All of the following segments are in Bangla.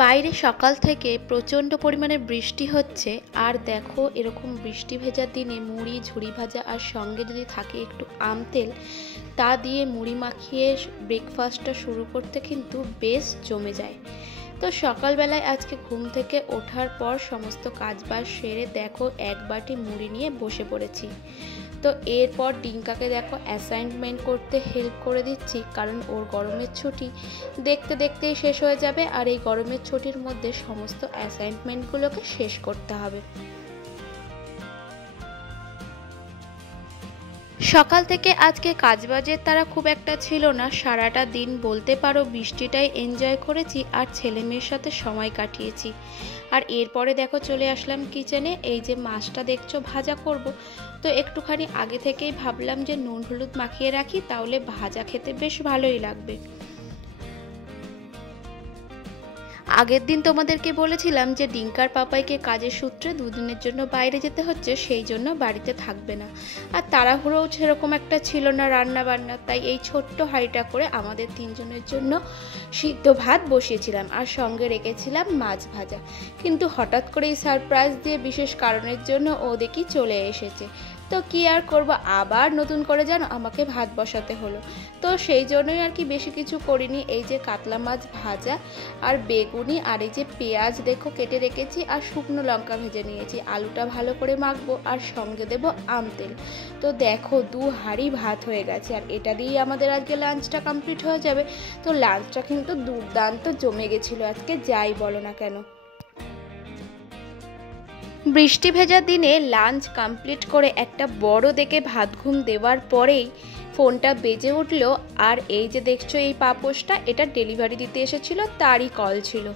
বাইরে সকাল থেকে প্রচণ্ড পরিমাণে বৃষ্টি হচ্ছে। আর দেখো এরকম বৃষ্টি ভেজার দিনে মুড়ি, ঝুড়ি ভাজা আর সঙ্গে যদি থাকে একটু আম তেল, তা দিয়ে মুড়ি মাখিয়ে ব্রেকফাস্টটা শুরু করতে কিন্তু বেশ জমে যায়। তো সকালবেলায় আজকে ঘুম থেকে ওঠার পর সমস্ত কাজবাজ সেরে দেখো এক বাটি মুড়ি নিয়ে বসে পড়েছি। তো এরপর ডিঙ্কাকে দেখো অ্যাসাইনমেন্ট করতে হেল্প করে দিচ্ছি, কারণ ওর গরমের ছুটি দেখতে দেখতেই শেষ হয়ে যাবে আর এই গরমের ছুটির মধ্যে সমস্ত অ্যাসাইনমেন্টগুলোকে শেষ করতে হবে। সকাল থেকে আজকে কাজবাজের তারা খুব একটা ছিল না, সারাটা দিন বলতে পারো বৃষ্টিটাই এনজয় করেছি আর ছেলে মেয়ের সাথে সময় কাটিয়েছি। আর এরপরে দেখো চলে আসলাম কিচেনে। এই যে মাছটা দেখছো ভাজা করব, তো একটুখানি আগে থেকেই ভাবলাম যে নুন হলুদ মাখিয়ে রাখি, তাহলে ভাজা খেতে বেশ ভালোই লাগবে। আগের দিন তোমাদেরকে বলেছিলাম যে ডিঙ্কার পাপাইকে কাজের সূত্রে দুদিনের জন্য বাইরে যেতে হচ্ছে, সেই জন্য বাড়িতে থাকবে না। আর তাড়াহুড়োও সেরকম একটা ছিল না রান্না বান্না, তাই এই ছোট্ট হাঁড়িটা করে আমাদের তিনজনের জন্য সিদ্ধ ভাত বসিয়েছিলাম আর সঙ্গে রেখেছিলাম মাছ ভাজা। কিন্তু হঠাৎ করেই সারপ্রাইজ দিয়ে বিশেষ কারণের জন্য ও দেখি চলে এসেছে। তো কি আর করব, আবার নতুন করে জানো আমাকে ভাত বসাতে হলো। তো সেই জন্যই আর কি বেশি কিছু করিনি। এই যে কাতলা মাছ ভাজা আর বেগুনি আর এই যে পেঁয়াজ দেখো কেটে রেখেছি আর শুকনো লঙ্কা ভেজে নিয়েছি, আলুটা ভালো করে মাখবো আর সঙ্গে দেব আম তেল। তো দেখো 2 হাঁড়ি ভাত হয়ে গেছে আর এটা দিয়েই আমাদের আজকে লাঞ্চটা কমপ্লিট হয়ে যাবে। তো লাঞ্চটা কিন্তু দুর্দান্ত জমে গেছিলো আজকে, যাই বলো না কেন। বৃষ্টি ভেজা দিনে লাঞ্চ কমপ্লিট করে একটা বড় দেখে ভাত ঘুম দেওয়ার পরেই ফোনটা বেজে উঠলো। আর এই যে দেখছো এই পাপোশটা, এটা ডেলিভারি দিতে এসেছিল, তারই কল ছিল।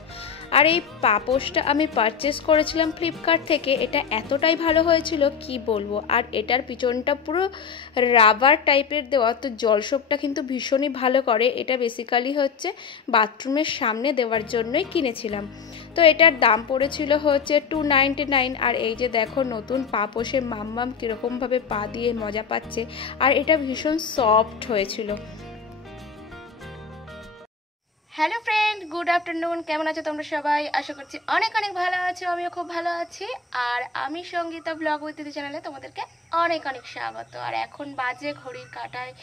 আর এই পাপোশটা আমি পারচেস করেছিলাম ফ্লিপকার্ট থেকে। এটা এতটাই ভালো হয়েছিল কি বলবো। আর এটার পিছনটা পুরো রাবার টাইপের দেওয়া, তো জলসোপটা কিন্তু ভীষণই ভালো করে। এটা বেসিক্যালি হচ্ছে বাথরুমের সামনে দেওয়ার জন্যই কিনেছিলাম। তো এটার দাম পড়েছিল হচ্ছে 299। আর এই যে দেখো নতুন পাপোশে মাম্মাম কীরকমভাবে পা দিয়ে মজা পাচ্ছে, আর এটা ভীষণ সফট হয়েছিল। Hello friend, good afternoon. কেমন আছো তোমরা সবাই? আশা করছি অনেক অনেক ভালো আছো, আমিও খুব ভালো আছি। আর আমি সঙ্গীতা ব্লগ উইথ দিদি চ্যানেলে তোমাদেরকে অনেক অনেক স্বাগত। আর এখন বাজে ঘড়ির কাঁটায়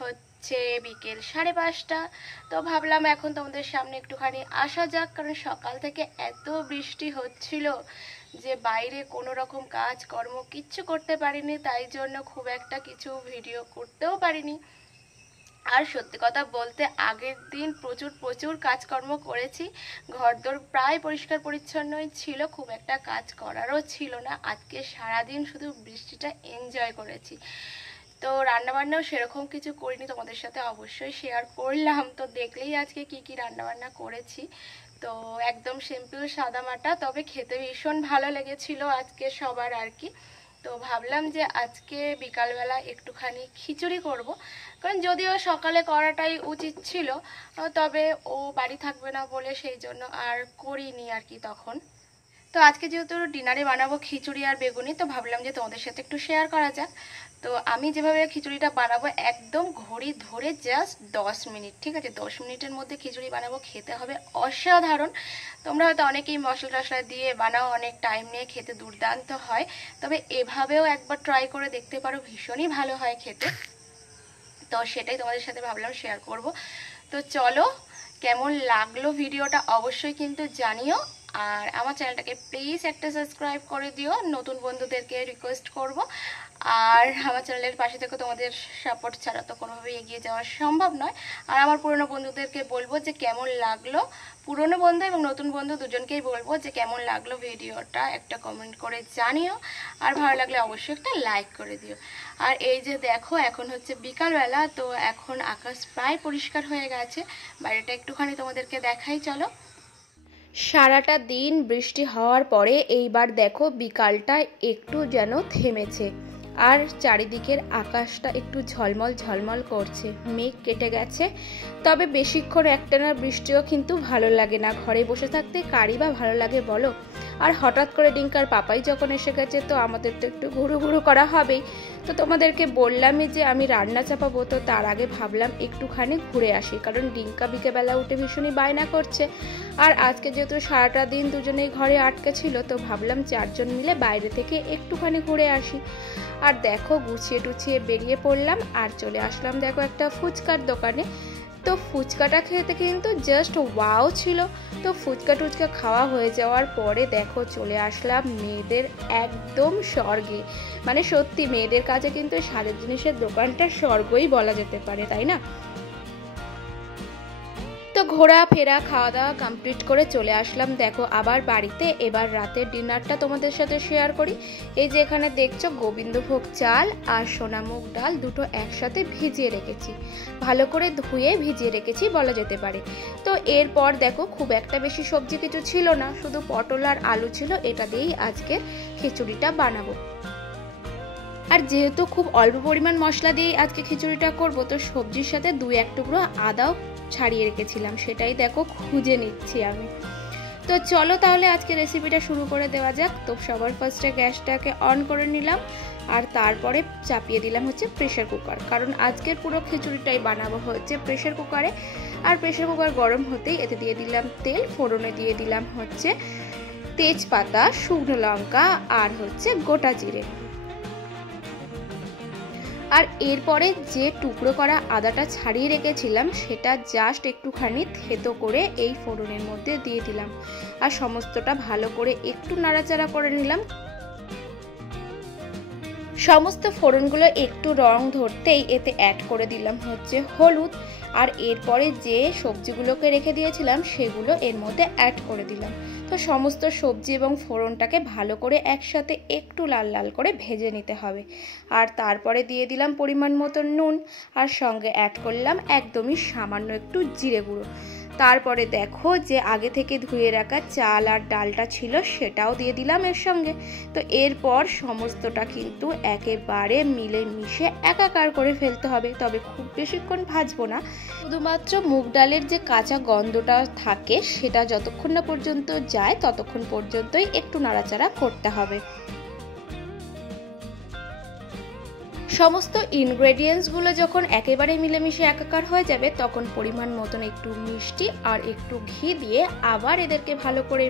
হচ্ছে বিকেল 5:30। তো ভাবলাম এখন তোমাদের সামনে একটুখানি আসা যাক, কারণ সকাল থেকে এত বৃষ্টি হচ্ছিল যে বাইরে কোনো রকম কাজ কর্ম কিচ্ছু করতে পারিনি, তাই জন্য খুব একটা কিছু ভিডিও করতেও পারিনি। আর সত্যি কথা বলতে আগের দিন প্রচুর কাজকর্ম করেছি, ঘরদোর প্রায় পরিষ্কার পরিচ্ছন্নই ছিল, খুব একটা কাজ করারও ছিল না। আজকে সারাদিন শুধু বৃষ্টিটা এনজয় করেছি। তো রান্নাবান্নাও সেরকম কিছু করিনি, তোমাদের সাথে অবশ্যই শেয়ার করলাম। তো দেখলেই আজকে কি রান্নাবান্না করেছি। তো একদম সিম্পল সাদামাটা, তবে খেতে ভীষণ ভালো লেগেছিল আজকে সবার আর কি। তো ভাবলাম যে আজকে বিকালবেলা একটুখানি খিচুড়ি করব, কারণ যদিও সকালে করাটাই উচিত ছিল, তবে ও বাড়ি থাকবে না বলে সেই জন্য আর করিনি আর কি তখন। তো আজকে যেহেতু ডিনারে বানাবো খিচুড়ি আর বেগুনি, তো ভাবলাম যে তোমাদের সাথে একটু শেয়ার করা যাক। তো আমি যেভাবে খিচুড়িটা বানাবো একদম ঘড়ি ধরে জাস্ট 10 মিনিট, ঠিক আছে? 10 মিনিটের মধ্যে খিচুড়ি বানাবো, খেতে হবে অসাধারণ। তোমরা হয়তো অনেকেই মশলা টশলা দিয়ে বানাও, অনেক টাইম নিয়ে, খেতে দুর্দান্ত হয়। তবে এভাবেও একবার ট্রাই করে দেখতে পারো, ভীষণই ভালো হয় খেতে। তো সেটাই তোমাদের সাথে ভাবলাম শেয়ার করব। তো চলো, কেমন লাগলো ভিডিওটা অবশ্যই কিন্তু জানিও। আর আমার চ্যানেলটাকে প্লিজ একটা সাবস্ক্রাইব করে দিও, নতুন বন্ধুদেরকে রিকোয়েস্ট করব। আর আমার চ্যানেলের পাশে থেকে তোমাদের সাপোর্ট ছাড়া তো কোনোভাবেই এগিয়ে যাওয়া সম্ভব নয়। আর আমার পুরনো বন্ধুদেরকে বলবো যে কেমন লাগলো, পুরনো বন্ধু এবং নতুন বন্ধু দুজনকেই বলবো যে কেমন লাগলো ভিডিওটা একটা কমেন্ট করে জানিও। আর ভালো লাগলে অবশ্যই একটা লাইক করে দিও। আর এই যে দেখো এখন হচ্ছে বিকালবেলা, তো এখন আকাশ প্রায় পরিষ্কার হয়ে গেছে। বাইরেটা একটুখানি তোমাদেরকে দেখাই চলো। সারাটা দিন বৃষ্টি হওয়ার পরে এইবার দেখো বিকালটা একটু যেন থেমেছে, আর চারিদিকের আকাশটা একটু ঝলমল ঝলমল করছে, মেঘ কেটে গেছে। তবে বেশিক্ষণ একটানা বৃষ্টিও কিন্তু ভালো লাগে না, ঘরে বসে থাকতে কারই বা ভালো লাগে বলো। আর হঠাৎ করে ডিঙ্কার পাপাই যখন এসে গেছে তো আমাদের তো একটু ঘুরু ঘুরু করা হবেই। তো তোমাদেরকে বললামই যে আমি রান্না চাপাবো, তো তার আগে ভাবলাম একটুখানি ঘুরে আসি, কারণ ডিঙ্কা বিকেলবেলা উঠে ভীষণই বায়না করছে। আর আজকে যেহেতু সারাটা দিন দুজনেই ঘরে আটকে ছিল, তো ভাবলাম 4 জন মিলে বাইরে থেকে একটুখানি ঘুরে আসি। আর দেখো গুছিয়ে টুছিয়ে বেরিয়ে পড়লাম আর চলে আসলাম দেখো একটা ফুচকার দোকানে। তো ফুচকাটা খেতে কিন্তু জাস্ট ওয়াও ছিল। তো ফুচকা টুচকা খাওয়া হয়ে যাওয়ার পরে দেখো চলে আসলাম মেয়েদের একদম স্বর্গে। মানে সত্যি মেয়েদের কাছে কিন্তু সাজের জিনিসের দোকানটা স্বর্গই বলা যেতে পারে, তাই না? তো ঘোরা ফেরা খাওয়া দাওয়া কমপ্লিট করে চলে আসলাম দেখো আবার বাড়িতে। এবার রাতের ডিনারটা তোমাদের সাথে শেয়ার করি। এই যে এখানে দেখছো গোবিন্দভোগ চাল আর সোনামুগ ডাল দুটো একসাথে ভিজিয়ে রেখেছি, ভালো করে ধুয়ে ভিজিয়ে রেখেছি বলা যেতে পারে। তো এরপর দেখো খুব একটা বেশি সবজি কিছু ছিল না, শুধু পটল আর আলু ছিল, এটা দিয়েই আজকে খিচুড়িটা বানাবো। আর যেহেতু খুব অল্প পরিমাণ মশলা দিয়ে আজকে খিচুড়িটা করব, তো সবজির সাথে 2-1 টুকরো আদাও ছাড়িয়ে রেখেছিলাম, সেটাই দেখো খুঁজে নিচ্ছি আমি। তো চলো তাহলে আজকে রেসিপিটা শুরু করে দেওয়া যাক। তো সবার ফার্স্টে গ্যাসটাকে অন করে নিলাম আর তারপরে চাপিয়ে দিলাম হচ্ছে প্রেসার কুকার, কারণ আজকের পুরো খিচুড়িটাই বানাবো হচ্ছে প্রেসার কুকারে। আর প্রেসার কুকার গরম হতেই এতে দিয়ে দিলাম তেল, ফোড়নে দিয়ে দিলাম হচ্ছে তেজপাতা, শুকনো লঙ্কা আর হচ্ছে গোটা জিরে। আর এরপরে যে টুকরো করা আদাটা ছাড়িয়ে রেখেছিলাম সেটা জাস্ট একটুখানি থেতো করে এই ফোড়নের মধ্যে দিয়ে দিলাম আর সমস্তটা ভালো করে একটু নাড়াচাড়া করে নিলাম। সমস্ত ফোড়নগুলো একটু রং ধরতেই এতে অ্যাড করে দিলাম হচ্ছে হলুদ। আর এরপরে যে সবজিগুলোকে রেখে দিয়েছিলাম সেগুলো এর মধ্যে অ্যাড করে দিলাম। তো সমস্ত সবজি এবং ফোড়নটাকে ভালো করে একসাথে একটু লাল লাল করে ভেজে নিতে হবে। আর তারপরে দিয়ে দিলাম পরিমাণ মতো নুন আর সঙ্গে অ্যাড করলাম একদমই সামান্য একটু জিরে গুঁড়ো। তারপরে দেখো যে আগে থেকে ধুয়ে রাখা চাল আর ডালটা ছিল সেটাও দিয়ে দিলাম এর সঙ্গে। তো এরপর সমস্তটা কিন্তু একেবারে মিলে মিশে একাকার করে ফেলতে হবে, তবে খুব বেশিক্ষণ ভাজবো না, শুধুমাত্র মুগ ডালের যে কাঁচা গন্ধটা থাকে সেটা যতক্ষণ না পর্যন্ত যায় ততক্ষণ পর্যন্তই একটু নাড়াচাড়া করতে হবে। সমস্ত ইনগ্রেডিয়েন্টসগুলো যখন একেবারে মিলেমিশে একাকার হয়ে যাবে তখন পরিমাণ মতন একটু মিষ্টি আর একটু ঘি দিয়ে আবার এদেরকে ভালো করে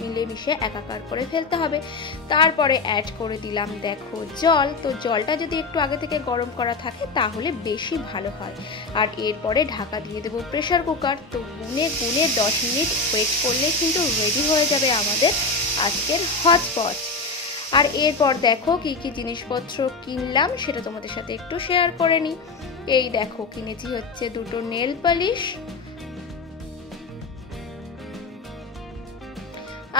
মিলেমিশে একাকার করে ফেলতে হবে। তারপরে অ্যাড করে দিলাম দেখো জল। তো জলটা যদি একটু আগে থেকে গরম করা থাকে তাহলে বেশি ভালো হয়। আর এরপরে ঢাকা দিয়ে দেবো প্রেসার কুকার। তো গুনে 10 মিনিট ওয়েট করলে কিন্তু রেডি হয়ে যাবে আমাদের আজকের হটপট। আর এরপর দেখো কি কি জিনিসপত্র কিনলাম সেটা তোমাদের সাথে একটু শেয়ার করে নিই। এই দেখো কিনেছি হচ্ছে দুটো নেল পালিশ,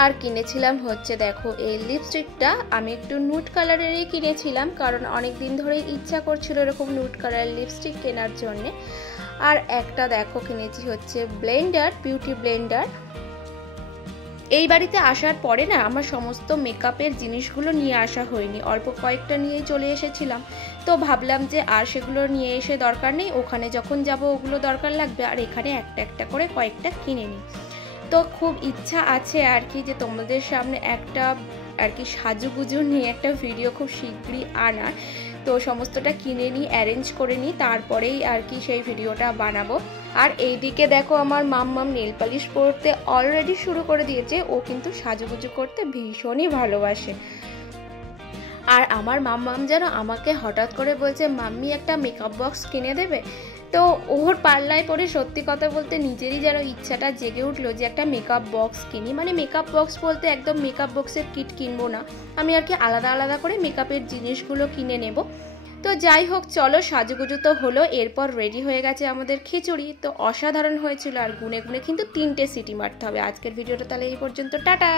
আর কিনেছিলাম হচ্ছে দেখো এই লিপস্টিকটা। আমি একটু নুড কালারেরই কিনেছিলাম, কারণ অনেক দিন ধরে ইচ্ছা করছিল এরকম নুড কালারের লিপস্টিক কেনার জন্যে। আর একটা দেখো কিনেছি হচ্ছে ব্লেন্ডার, বিউটি ব্লেন্ডার। এই বাড়িতে আসার পরে না আমার সমস্ত মেকআপের জিনিসগুলো নিয়ে আসা হয়নি, অল্প কয়েকটা নিয়েই চলে এসেছিলাম। তো ভাবলাম যে আর সেগুলো নিয়ে এসে দরকার নেই, ওখানে যখন যাব ওগুলো দরকার লাগবে, আর এখানে একটা একটা করে কয়েকটা কিনে নিই। তো খুব ইচ্ছা আছে আর কি যে তোমাদের সামনে একটা আর কি সাজুগুজু নিয়ে একটা ভিডিও খুব শীঘ্রই আনার। তো সমস্তটা কিনে নিই, অ্যারেঞ্জ করে নিই, তারপরেই আর কি সেই ভিডিওটা বানাবো। আর এইদিকে দেখো আমার মাম্মাম নেল পালিশ পরতে অলরেডি শুরু করে দিয়েছে, ও কিন্তু সাজুগুজু করতে ভীষণই ভালোবাসে। আর আমার মাম্মাম যেন আমাকে হঠাৎ করে বলছে মাম্মি একটা মেকআপ বক্স কিনে দেবে। তো ওর পাল্লায় পরে সত্যি কথা বলতে নিজেরই যেন ইচ্ছাটা জেগে উঠলো যে একটা মেকআপ বক্স কিনি। মানে মেকআপ বক্স বলতে একদম মেকআপ বক্সের কিট কিনবো না, আমি আর কি আলাদা আলাদা করে মেকআপের জিনিসগুলো কিনে নেব। তো যাই হোক চলো, সাজুগুজু তো হলো, এরপর রেডি হয়ে গেছে আমাদের খিচুড়ি। তো অসাধারণ হয়েছিল, আর গুনে গুনে কিন্তু 3টে সিটি মারতে হবে। আজকের ভিডিওটা তাহলে এই পর্যন্ত, টাটা।